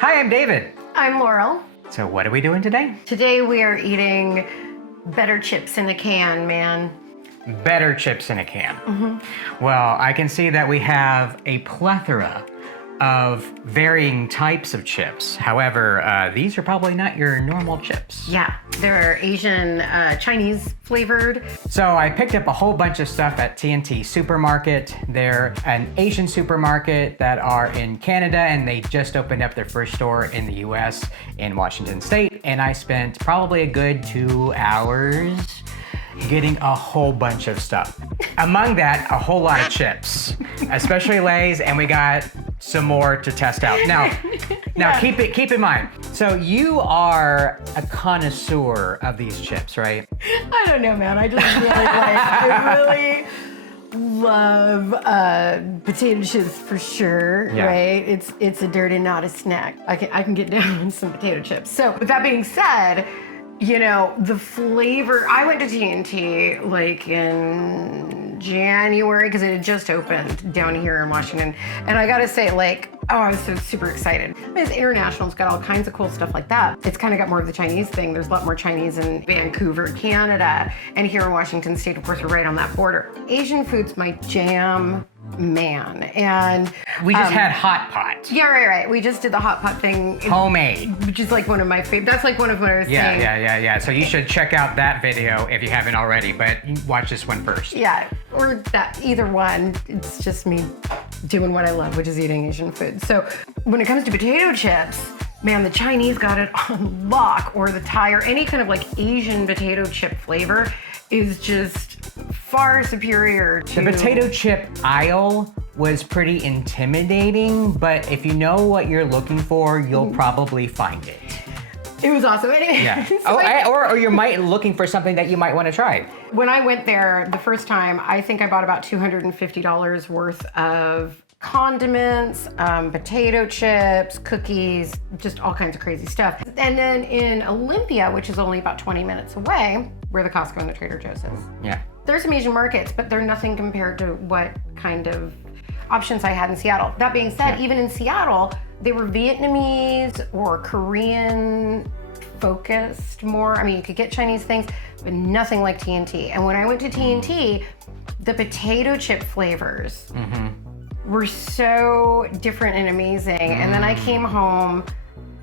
Hi, I'm David. I'm Laurel. So what are we doing today? Today we are eating better chips in a can, man. Better chips in a can. Well, I can see that we have a plethora of varying types of chips. However, these are probably not your normal chips. Yeah, they're Asian, Chinese flavored. So I picked up a whole bunch of stuff at T&T Supermarket. They're an Asian supermarket that are in Canada, and they just opened up their first store in the US in Washington State. And I spent probably a good 2 hours getting a whole bunch of stuff. Among that, a whole lot of chips, especially Lay's, and we got some more to test out. Now, keep in mind. So you are a connoisseur of these chips, right? I don't know, man. I just I really love potato chips for sure, right? It's a dirty, not a snack. I can get down on some potato chips. So with that being said, you know, the flavor, I went to T&T like in January because it had just opened down here in Washington. And I gotta say, like, oh, I was so super excited. It's international, it's got all kinds of cool stuff like that. It's kind of got more of the Chinese thing. There's a lot more Chinese in Vancouver, Canada. And here in Washington State, of course, we're right on that border. Asian food's my jam, man. And we just had hot pot. Yeah, right. We just did the hot pot thing. Homemade. Which is like one of my favorite. That's like one of what I was saying. Yeah. So you should check out that video if you haven't already, but watch this one first. Yeah, or that, either one. It's just me doing what I love, which is eating Asian food. So when it comes to potato chips, man, the Chinese got it on lock, or the Thai, or any kind of like Asian potato chip flavor is just far superior to... The potato chip aisle was pretty intimidating, but if you know what you're looking for, you'll probably find it. It was awesome. Anyway, Yeah. so or you might looking for something that you might want to try. When I went there the first time, I think I bought about $250 worth of condiments, potato chips, cookies, just all kinds of crazy stuff. And then in Olympia, which is only about 20 minutes away, where the Costco and the Trader Joe's is. Yeah. There's some Asian markets, but they're nothing compared to what kind of options I had in Seattle. That being said, even in Seattle, they were Vietnamese or Korean focused more. I mean, you could get Chinese things, but nothing like T&T. And when I went to T&T, the potato chip flavors were so different and amazing. And then I came home,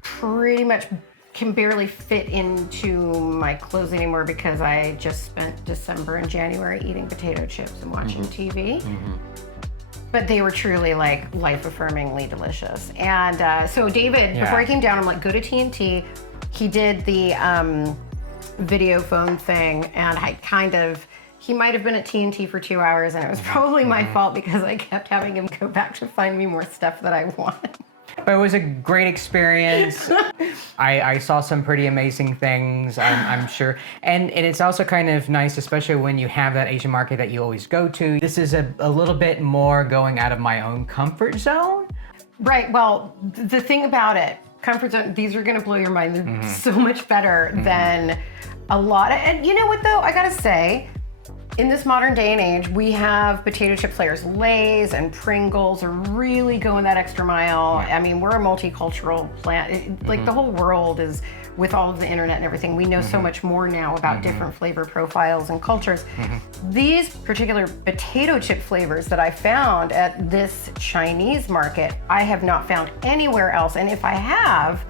pretty much can barely fit into my clothes anymore because I just spent December and January eating potato chips and watching TV. But they were truly like life-affirmingly delicious. And so David, before I came down, I'm like, go to T&T. He did the video phone thing, and he might have been at T&T for 2 hours, and it was probably my fault because I kept having him go back to find me more stuff that I wanted. But it was a great experience. I saw some pretty amazing things, I'm sure. And it's also kind of nice, especially when you have that Asian market that you always go to. This is a little bit more going out of my own comfort zone. Right, well, the thing about it, comfort zone, these are gonna blow your mind. They're so much better than a lot of, and you know what though, I gotta say, in this modern day and age, we have potato chip flavors. Lay's and Pringles are really going that extra mile. I mean, we're a multicultural plant. Like the whole world is, with all of the internet and everything, we know so much more now about different flavor profiles and cultures. These particular potato chip flavors that I found at this Chinese market, I have not found anywhere else. And if I have,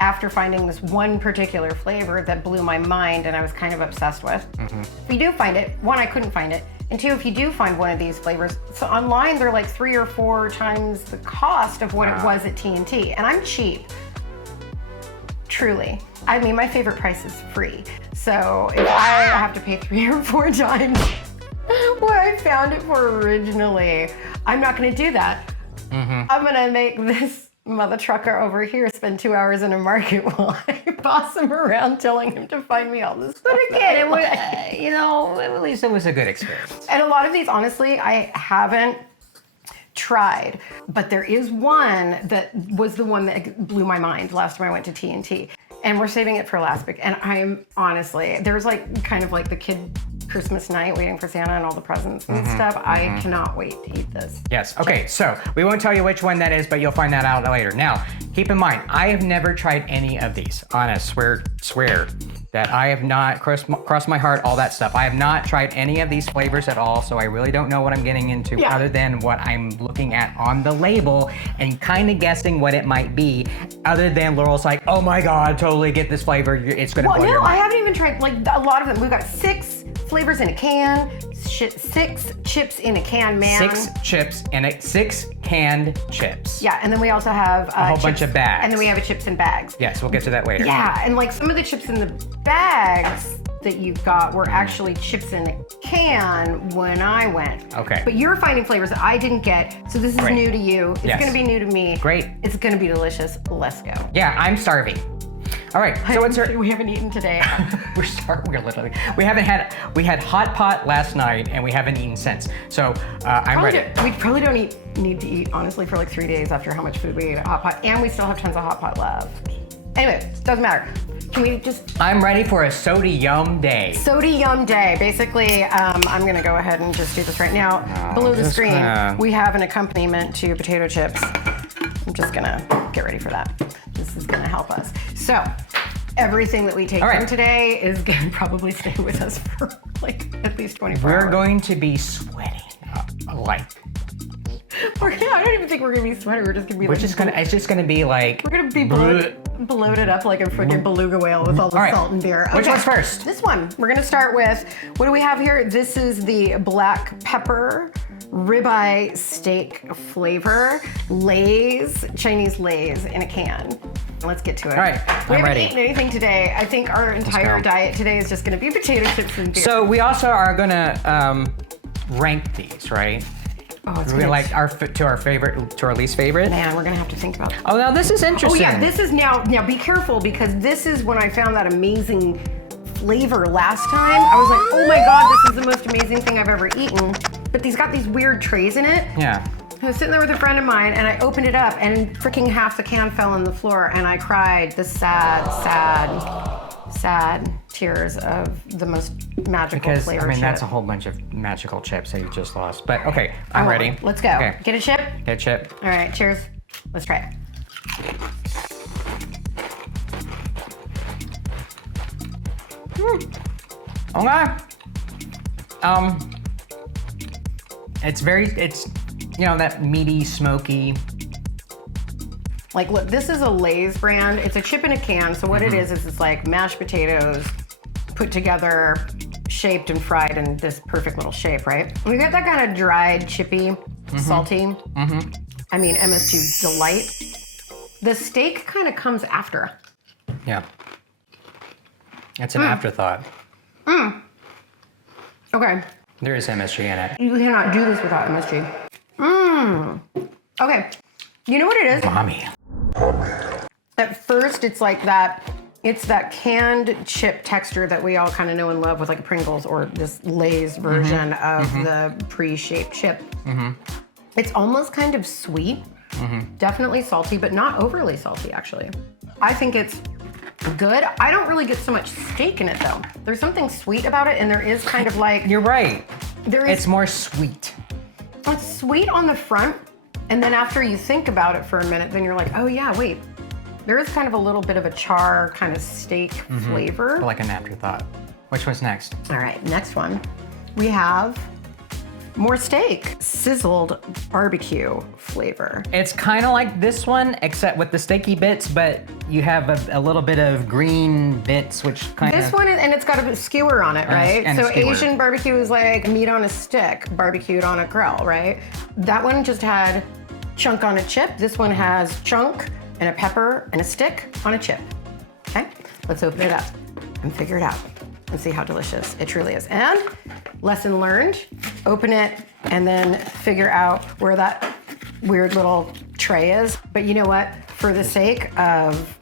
after finding this one particular flavor that blew my mind and I was kind of obsessed with. If you do find it, one, I couldn't find it. And two, if you do find one of these flavors, so online they're like 3 or 4 times the cost of what it was at T&T. And I'm cheap, truly. I mean, my favorite price is free. So if I have to pay 3 or 4 times what I found it for originally, I'm not gonna do that. I'm gonna make this mother trucker over here spend 2 hours in a market while I boss him around telling him to find me all this stuff. But again, it was, you know, at least it was a good experience. And a lot of these, honestly, I haven't tried, but there is one that was the one that blew my mind last time I went to T&T. And we're saving it for last week. And I'm honestly, there's like kind of like the kid Christmas night waiting for Santa and all the presents and stuff. I cannot wait to eat this. Yes. Okay. So we won't tell you which one that is, but you'll find that out later. Now, keep in mind, I have never tried any of these. Honest, swear that I have not crossed my heart, all that stuff. I have not tried any of these flavors at all, so I really don't know what I'm getting into other than what I'm looking at on the label and kind of guessing what it might be. Other than Laurel's like, oh my God, totally get this flavor. It's gonna blow your mind. I haven't even tried like a lot of them. We've got 6 flavors in a can, 6 chips in a can, man. 6 canned chips. Yeah, and then we also have a whole bunch of bags. And then we have chips in bags. Yes, we'll get to that later. Yeah, and like some of the chips in the bags that you got were actually chips in a can when I went. Okay. But you're finding flavors that I didn't get, so this is new to you. It's gonna be new to me. Great. It's gonna be delicious. Let's go. Yeah, I'm starving. All right, so what's our... We haven't eaten today. We're literally... We had hot pot last night and we haven't eaten since. So I'm ready. We probably don't need to eat, honestly, for like 3 days after how much food we ate at hot pot, and we still have tons of hot pot left. Anyway, doesn't matter. Can we just... I'm ready for a soda yum day. Soda yum day. Basically, I'm gonna go ahead and just do this right now. Below the screen, we have an accompaniment to potato chips. I'm just gonna get ready for that. This is gonna help us. So, everything that we take from today is gonna probably stay with us for like at least 24 hours. We're going to be sweating like... I don't even think we're gonna be sweaty. We're just gonna be it's just gonna be like... We're gonna be bloated up like a freaking beluga whale with all the salt and beer. Okay. Which one's first? This one. We're gonna start with, what do we have here? This is the black pepper ribeye steak flavor, Lay's, Chinese Lay's in a can. Let's get to it. All right, we I'm haven't ready. eaten anything today. I think our entire diet today is just gonna be potato chips and beer. So we also are gonna rank these, right? Oh, it's We're good. like to our least favorite. Man, we're gonna have to think about that. Oh, now this is interesting. Oh yeah, this is now be careful, because this is when I found that amazing flavor last time. I was like, oh my God, this is the most amazing thing I've ever eaten. But these got these weird trays in it. Yeah. I was sitting there with a friend of mine and I opened it up and freaking half the can fell on the floor and I cried the sad tears of the most magical flavor I mean, chip. that's a whole bunch of magical chips that you just lost. But okay, I'm ready. Let's go. Okay. Get a chip? Get a chip. All right, cheers. Let's try it. Okay. It's you know, that meaty, smoky. Like, look, this is a Lay's brand. It's a chip in a can. So what it is it's like mashed potatoes put together, shaped and fried in this perfect little shape, right? We get that kind of dried, chippy, salty. I mean, MSG delight. The steak kind of comes after. Yeah. It's an afterthought. Okay. There is MSG in it. You cannot do this without MSG. Okay. You know what it is? Mommy. At first, it's like that. It's that canned chip texture that we all kind of know and love with like Pringles or this Lay's version of the pre-shaped chip. It's almost kind of sweet, definitely salty, but not overly salty actually. I think it's good. I don't really get so much steak in it though. There's something sweet about it and there is kind of like... You're right. There is... It's more sweet. It's sweet on the front, and then after you think about it for a minute, then you're like, oh yeah, wait. There is kind of a little bit of a char kind of steak flavor. Like an afterthought. Which one's next? All right, next one. We have more steak. Sizzled barbecue flavor. It's kind of like this one, except with the steaky bits, but you have a little bit of green bits, which kind of... This one, and it's got a skewer on it, right? and a So skewer. Asian barbecue is like meat on a stick, barbecued on a grill, right? That one just had chunk on a chip. This one has chunk and a pepper and a stick on a chip. Okay, let's open it up and figure it out and see how delicious it truly is. And lesson learned, open it and then figure out where that weird little tray is. But you know what? For the sake of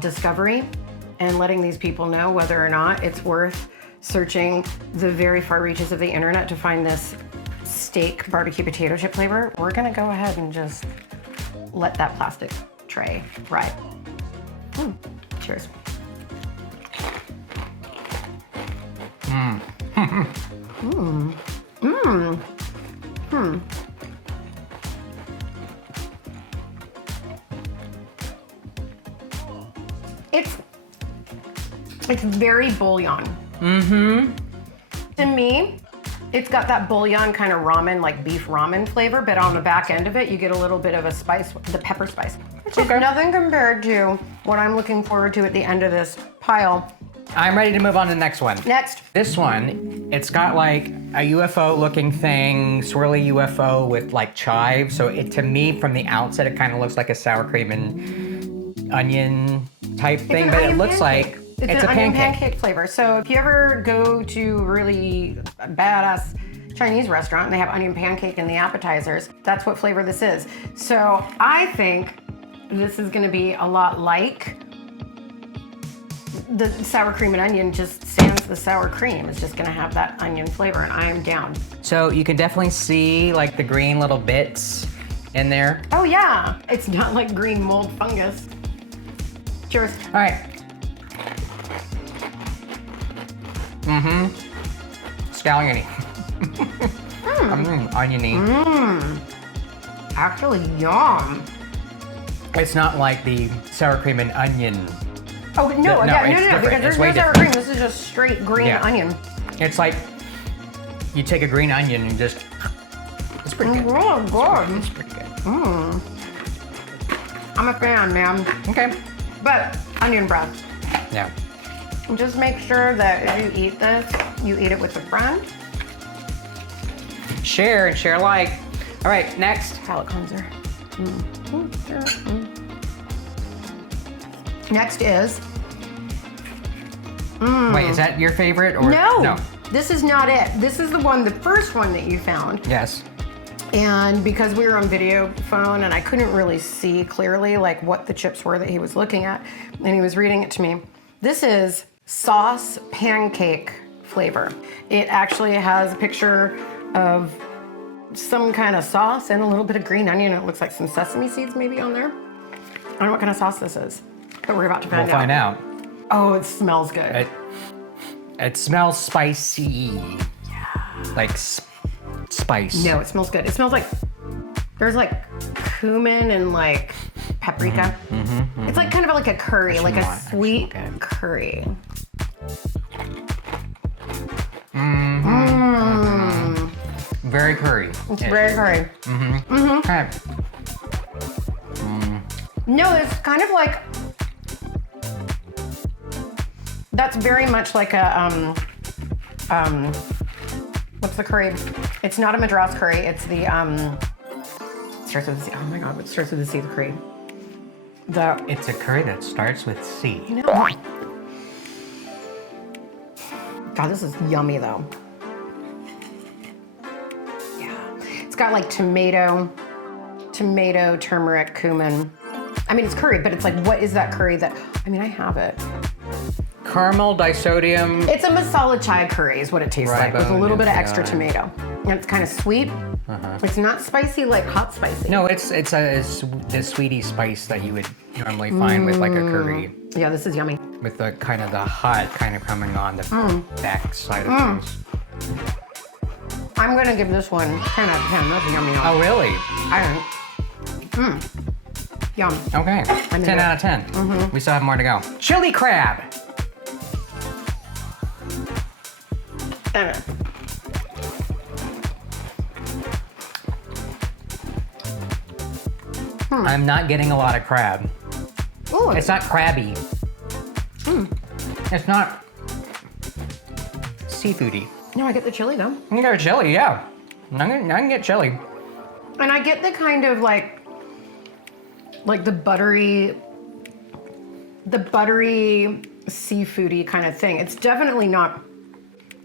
discovery and letting these people know whether or not it's worth searching the very far reaches of the internet to find this steak barbecue potato chip flavor, we're gonna go ahead and just let that plastic tray ride. Cheers. It's very bouillon. To me, it's got that bouillon kind of ramen, like beef ramen flavor, but on the back end of it, you get a little bit of a spice, the pepper spice. It's just nothing compared to what I'm looking forward to at the end of this pile. I'm ready to move on to the next one. Next. This one, it's got like a UFO looking thing, swirly UFO with like chives. So to me, from the outset, it kind of looks like a sour cream and onion type thing, but it looks like it's an a onion pancake. pancake flavor. So if you ever go to really badass Chinese restaurant and they have onion pancake in the appetizers, that's what flavor this is. So I think this is gonna be a lot like the sour cream and onion, just sans the sour cream. It's just gonna have that onion flavor, and I am down. So you can definitely see like the green little bits in there. Oh yeah, it's not like green mold fungus. Cheers. All right. Scalliony. Oniony. Actually, yum. It's not like the sour cream and onion. Oh no, No, yeah, it's no, different. because there's It's no way sour different. cream. This is just straight green Yeah. onion. It's like you take a green onion and just, it's pretty good. Oh, good. It's pretty good. I'm a fan, man. Okay. But onion breath. Yeah. Just make sure that if you eat this, you eat it with a friend. Share and share alike. All right, next. Palate cleanser. Next is. Wait, is that your favorite or No, this is not it. This is the first one that you found. Yes. And because we were on video phone and I couldn't really see clearly like what the chips were that he was looking at, and he was reading it to me. This is sauce pancake flavor. It actually has a picture of some kind of sauce and a little bit of green onion. It looks like some sesame seeds maybe on there. I don't know what kind of sauce this is, but we're about to find out. We'll find out. Oh, it smells good. It smells spicy. Yeah. Like spice. No, it smells good. It smells like, there's like cumin and like paprika. It's like kind of like a curry, like a sweet curry. Very curry. It's very curry. Okay. No, it's kind of like, that's very much like a, what's the curry? It's not a Madras curry, it's the, starts with a C. Oh my God, what starts with a C, the curry? It's a curry that starts with C. No. God, this is yummy though. Yeah. It's got like tomato, turmeric, cumin. I mean, it's curry, but it's like, what is that curry that, I mean, I have it. Caramel, disodium. It's a masala chai curry is what it tastes like, with a little bit of extra tomato. And it's kind of sweet. It's not spicy like hot spicy. No, it's the sweetie spice that you would normally find with like a curry. Yeah, this is yummy. With the kind of the hot kind of coming on the back side of things. I'm gonna give this one 10 out of 10. That's yummy. Oh, really? I Yum. Okay. 10 out of 10. We still have more to go. Chili crab. I'm not getting a lot of crab. Ooh, It's not crabby. It's not seafoody. no, I get the chili though. I can get chili, yeah. I can get chili. And I get the kind of like the buttery seafoody kind of thing. It's definitely not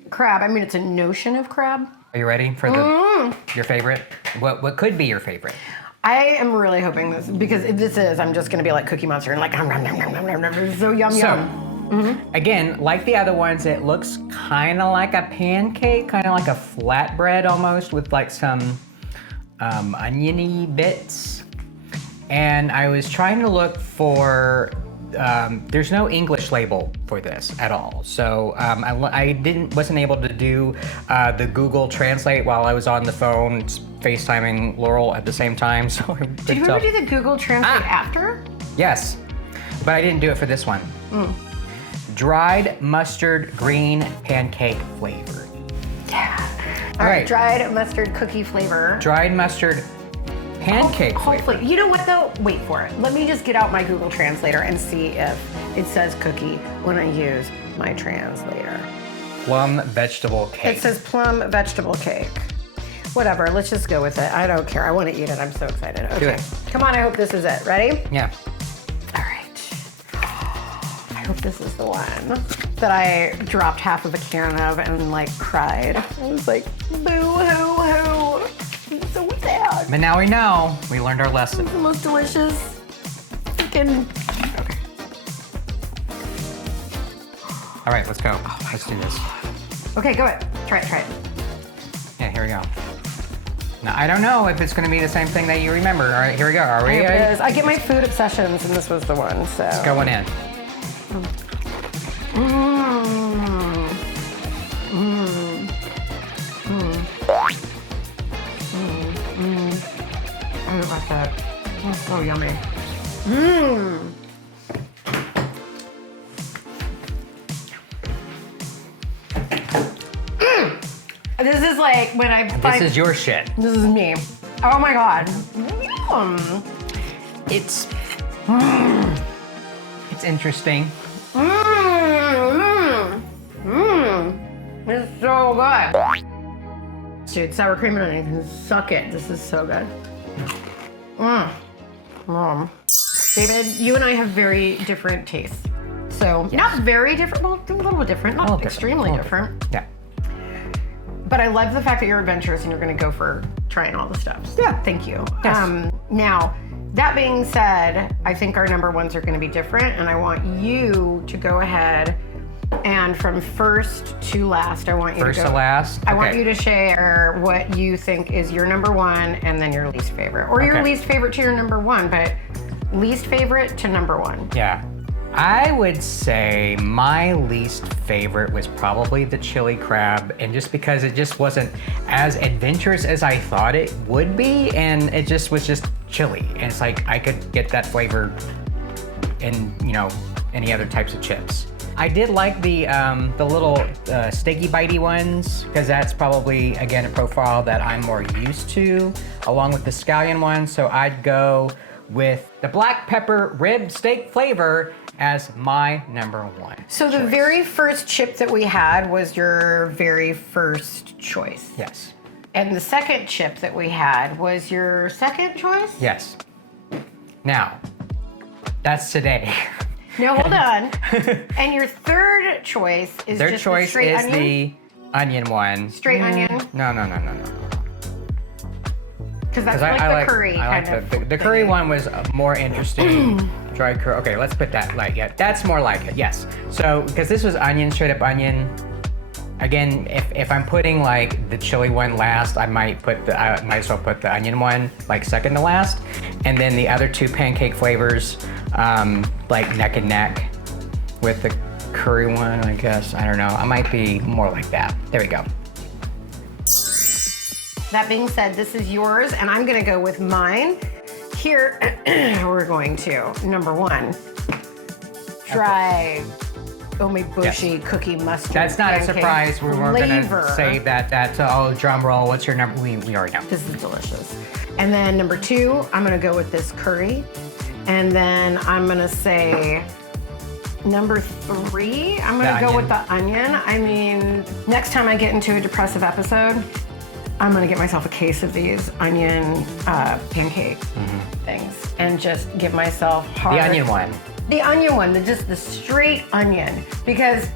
crab. I mean, it's a notion of crab. Are you ready for your favorite? What could be your favorite? I am really hoping this, because if this is, I'm just gonna be like Cookie Monster and like, so yum. Again, like the other ones, it looks kind of like a pancake, kind of like a flatbread almost, with like some oniony bits. And I was trying to look for there's no English label for this at all. So wasn't able to do the Google Translate while I was on the phone FaceTiming Laurel at the same time. So did you ever do the Google Translate after? Yes, but I didn't do it for this one. Dried mustard green pancake flavor. Yeah. All right, dried mustard cookie flavor. Dried mustard pancake flavor. Hopefully. You know what though? Wait for it. Let me just get out my Google Translator and see if it says cookie when I use my translator. Plum vegetable cake. It says plum vegetable cake. Whatever, let's just go with it. I don't care. I want to eat it. I'm so excited. Okay. Do it. Come on, I hope this is it. Ready? Yeah. All right. I hope this is the one that I dropped half of a can of and like cried. I was like, boo-hoo-hoo. I'm so sad. But now we know. We learned our lesson. It's the most delicious freaking... Okay. All right, let's go. Let's do this. Okay, go ahead. Try it. Yeah, here we go. Now, I don't know if it's going to be the same thing that you remember. All right, here we go. Are we? It is. I get my food obsessions, and this was the one, so. It's going in. I like that. It's so yummy. This is like when I find... This is your shit. This is me. Oh my God. It's interesting. It's so good. Dude, sour cream and onion, suck it. This is so good. David, you and I have very different tastes. So, not very different, well, a little bit different, not extremely different. Yeah. But I love the fact that you're adventurous and you're gonna go for trying all the stuff. Yeah. Thank you. Yes. Now, that being said, I think our number ones are gonna be different, and I want you to go ahead and from first to last, I want you First to last? I want you to share what you think is your number one and then your least favorite. Or your least favorite to your number one, but least favorite to number one. Yeah. I would say my least favorite was probably the chili crab, and just because it just wasn't as adventurous as I thought it would be, and it just was just chili. And it's like I could get that flavor in, you know, any other types of chips. I did like the little steaky bitey ones, because that's probably, again, a profile that I'm more used to, along with the scallion one. So I'd go with the black pepper rib steak flavor as my number one. So the very first chip that we had was your very first choice. Yes. And the second chip that we had was your second choice? Yes. Now, that's today. No, hold on. And your third choice is Third just choice the straight is onion? the onion one. Straight onion? No. Because that's like the curry kind of. The curry one was more interesting. Dried curry. Okay, let's put that like, yeah, that's more like it, yes. So, because this was onion, straight up onion. Again, if I'm putting like the chili one last, I might as well put the onion one like second to last. And then the other two pancake flavors, like neck and neck with the curry one, I guess. I don't know. I might be more like that. There we go. That being said, this is yours, and I'm gonna go with mine. Here, we're going to, number one, dry omebushi cookie mustard. That's not a surprise. We weren't flavor. gonna say that, oh, drum roll, what's your number? We already know. This is delicious. And then number two, I'm gonna go with this curry. And then I'm gonna say, number three, I'm gonna go with the onion. I mean, next time I get into a depressive episode, I'm gonna get myself a case of these onion pancake things and just give myself hard. The onion one. The onion one, just the straight onion. Because,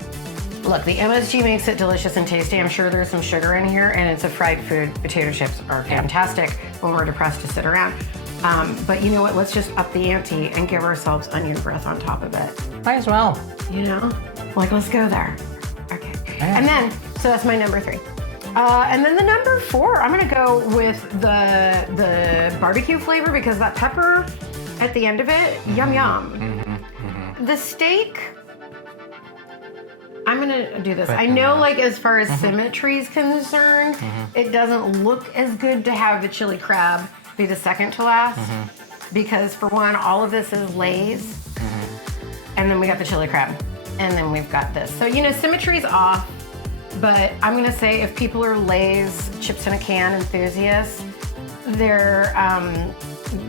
look, the MSG makes it delicious and tasty. I'm sure there's some sugar in here, and it's a fried food. Potato chips are fantastic when we're depressed to sit around. But you know what? Let's just up the ante and give ourselves onion breath on top of it. Might as well. You know? Like, let's go there. Okay. Yeah. And then, so that's my number three. And then the number four, I'm gonna go with the barbecue flavor, because that pepper at the end of it, yum yum. The steak, I'm gonna do this. I know, like, as far as symmetry is concerned, it doesn't look as good to have the chili crab be the second to last. Because for one, all of this is Lay's. And then we got the chili crab. And then we've got this. So, symmetry's off. But I'm gonna say if people are Lay's chips in a can enthusiasts, their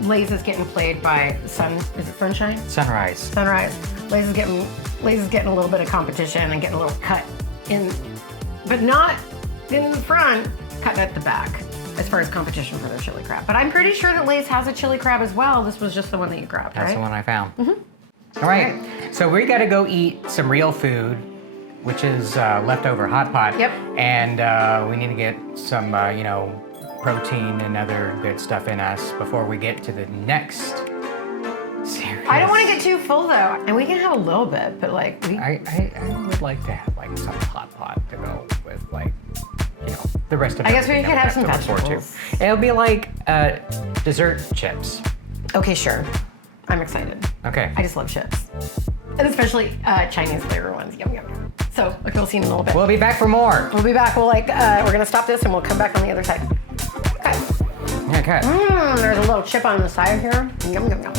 Lay's is getting played by is it Sunshine? Sunrise. Sunrise. Lay's is getting a little bit of competition and getting a little cut in, but not in the front, cut at the back as far as competition for their chili crab. But I'm pretty sure that Lay's has a chili crab as well. This was just the one that you grabbed, right? That's the one I found. All right, so we gotta go eat some real food, which is leftover hot pot. Yep. And we need to get some, protein and other good stuff in us before we get to the next series. I don't want to get too full though, and we can have a little bit, but like I would like to have like some hot pot to go with like, the rest of. I guess we everything could that have some left over for, vegetables. too. It'll be like dessert chips. Okay, sure. I'm excited. Okay. I just love chips, and especially Chinese flavor ones. Yum yum yum. So look, we'll see in a little bit. We'll be back for more. We'll be back. We're gonna stop this and we'll come back on the other side. Okay. Okay. There's a little chip on the side here. Yum yum yum.